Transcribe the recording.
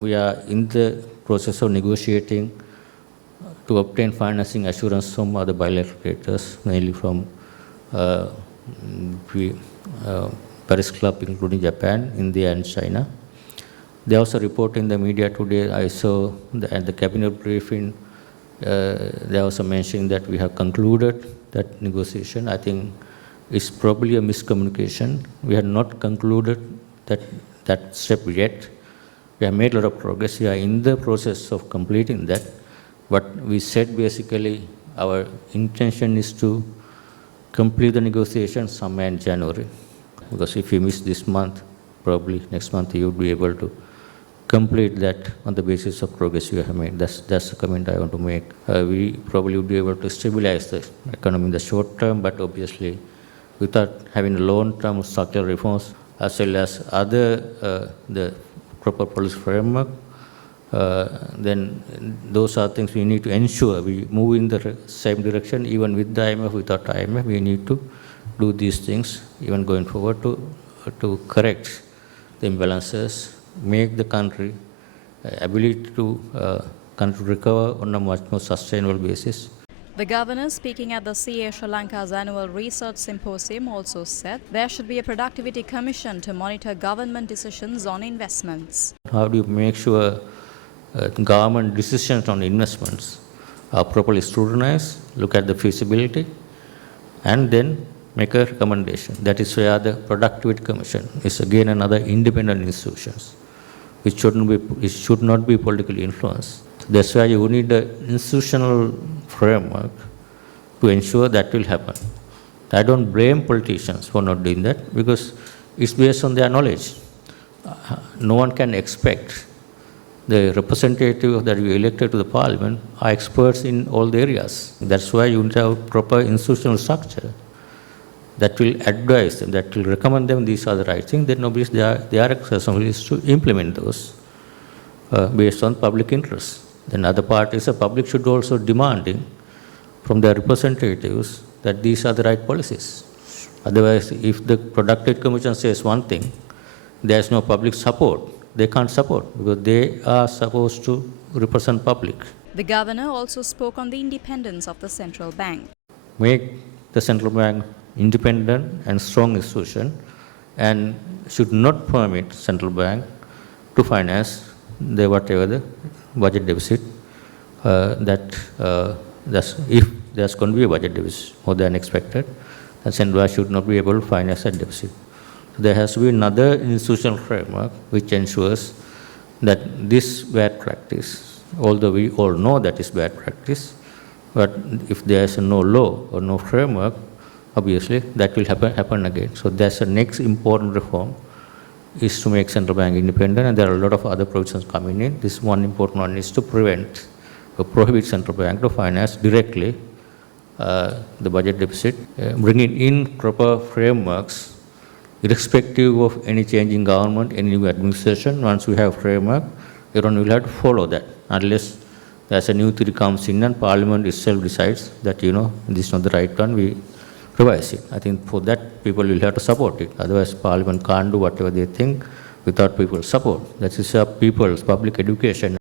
We are in the process of negotiating to obtain financing assurance from other bilateral creditors, mainly from we, Paris Club, including Japan, India, and China. They also report in the media today. I saw at the cabinet briefing, they also mentioned that we have concluded that negotiation. I think it's probably a miscommunication. We have not concluded that step yet. We have made a lot of progress. We are in the process of completing that. But we said basically our intention is to complete the negotiation somewhere in January. Because if you miss this month, probably next month you would be able to complete that on the basis of progress you have made. That's the comment I want to make. We probably would be able to stabilize the economy in the short term, but obviously without having long-term structural reforms as well as other the proper policy framework, then those are things we need to ensure we move in the same direction. Even with the IMF, without IMF, we need to do these things even going forward to correct the imbalances, make the country ability to recover on a much more sustainable basis. The governor, speaking at the CA Sri Lanka's annual research symposium, also said there should be a productivity commission to monitor government decisions on investments. How do you make sure government decisions on investments are properly scrutinized, look at the feasibility, and then make a recommendation? That is where the productivity commission is again another independent institution, which should not be politically influenced. That's why you need an institutional framework to ensure that will happen. I don't blame politicians for not doing that because it's based on their knowledge. No one can expect the representative that we elected to the parliament are experts in all the areas. That's why you need to have proper institutional structure that will advise them, that will recommend them these are the right things. Then obviously their responsibility is to implement those based on public interest. Then other parties, the public should also demanding from their representatives that these are the right policies. Otherwise, if the productivity commission says one thing, there is no public support, they can't support because they are supposed to represent public. The governor also spoke on the independence of the central bank. Make the central bank independent and strong institution and should not permit central bank to finance whatever the budget deficit that's if there's going to be a budget deficit more than expected, the central bank should not be able to finance that deficit. There has to be another institutional framework which ensures that this bad practice, although we all know that is bad practice, but if there is no law or no framework, obviously that will happen again. So that's the next important reform, is to make central bank independent, and there are a lot of other provisions coming in. This one important one is to prevent or prohibit central bank to finance directly the budget deficit, bringing in proper frameworks irrespective of any change in government, any new administration. Once we have framework, everyone will have to follow that, unless there's a new theory comes in and parliament itself decides that, this is not the right one, we revise it. I think for that, people will have to support it. Otherwise, parliament can't do whatever they think without people's support. That is people's public education.